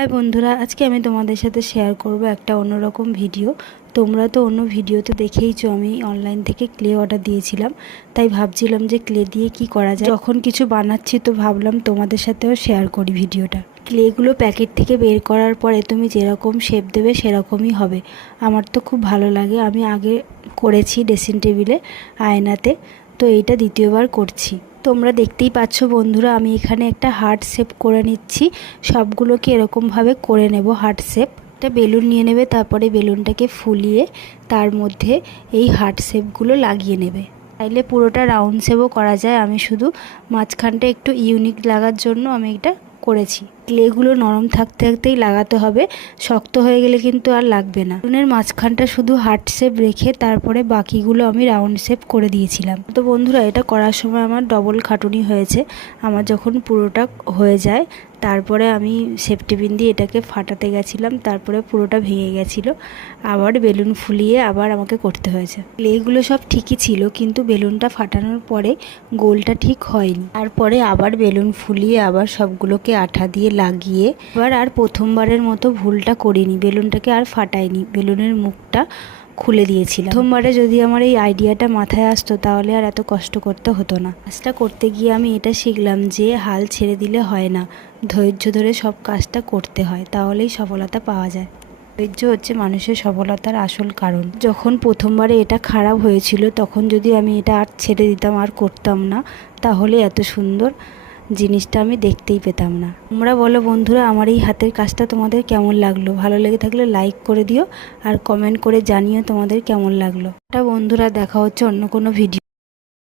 High বন্ধুরা, আজকে আমি তোমাদের সাথে শেয়ার করব একটা অন্যরকম ভিডিও। তোমরা তো অন্য ভিডিওতে দেখেইছো আমি অনলাইন থেকে ক্লে অর্ডার দিয়েছিলাম, তাই ভাবছিলাম যে ক্লে দিয়ে কি করা যায়। যখন কিছু বানাচ্ছি তো ভাবলাম তোমাদের সাথেও শেয়ার করি ভিডিওটা। ক্লেগুলো প্যাকেট থেকে বের করার পরে তুমি যেরকম শেপ দেবে সেরকমই হবে। আমার তো খুব ভালো লাগে, আমি আগে করেছি ড্রেসিং টেবিলে, আয়নাতে, তো এইটা দ্বিতীয়বার করছি। তোমরা দেখতেই পাচ্ছ বন্ধুরা, আমি এখানে একটা হার্ট শেপ করে নিচ্ছি। সবগুলোকে এরকমভাবে করে নেব হার্ট শেপ। একটা বেলুন নিয়ে নেবে, তারপরে বেলুনটাকে ফুলিয়ে তার মধ্যে এই হার্ট শেপগুলো লাগিয়ে নেবে। চাইলে পুরোটা রাউন্ড শেপও করা যায়, আমি শুধু মাঝখানটা একটু ইউনিক লাগার জন্য আমি এটা করেছি। ক্লেগুলো নরম থাকতে থাকতেই লাগাতে হবে, শক্ত হয়ে গেলে কিন্তু আর লাগবে না। বেলুনের মাঝখানটা শুধু হার্ট শেপ রেখে তারপরে বাকিগুলো আমি রাউন্ড শেপ করে দিয়েছিলাম। তো বন্ধুরা, এটা করার সময় আমার ডবল খাটুনি হয়েছে। আমার যখন পুরোটা হয়ে যায় তারপরে আমি সেফটি পিন দিয়ে এটাকে ফাটাতে গেছিলাম, তারপরে পুরোটা ভেঙে গেছিলো। আবার বেলুন ফুলিয়ে আবার আমাকে করতে হয়েছে। ক্লেগুলো সব ঠিকই ছিল, কিন্তু বেলুনটা ফাটানোর পরে গোলটা ঠিক হয়নি। তারপরে আবার বেলুন ফুলিয়ে আবার সবগুলোকে আঠা দিয়ে লাগিয়ে এবার আর প্রথমবারের মতো ভুলটা করিনি, বেলুনটাকে আর ফাটাইনি, বেলুনের মুখটা খুলে দিয়েছিলাম। প্রথমবারে যদি আমার এই আইডিয়াটা মাথায় আসতো তাহলে আর এত কষ্ট করতে হতো না। কাজটা করতে গিয়ে আমি এটা শিখলাম যে হাল ছেড়ে দিলে হয় না, ধৈর্য ধরে সব কাজটা করতে হয়, তাহলেই সফলতা পাওয়া যায়। ধৈর্য হচ্ছে মানুষের সফলতার আসল কারণ। যখন প্রথমবারে এটা খারাপ হয়েছিল তখন যদি আমি এটা আর ছেড়ে দিতাম, আর করতাম না, তাহলে এত সুন্দর জিনিসটা আমি দেখতেই পেতাম না। তোমরা বলো বন্ধুরা, আমার এই হাতের কাজটা তোমাদের কেমন লাগলো? ভালো লেগে থাকলে লাইক করে দিও আর কমেন্ট করে জানিও তোমাদের কেমন লাগলো। এটা বন্ধুরা, দেখা হচ্ছে অন্য কোনো ভিডিও।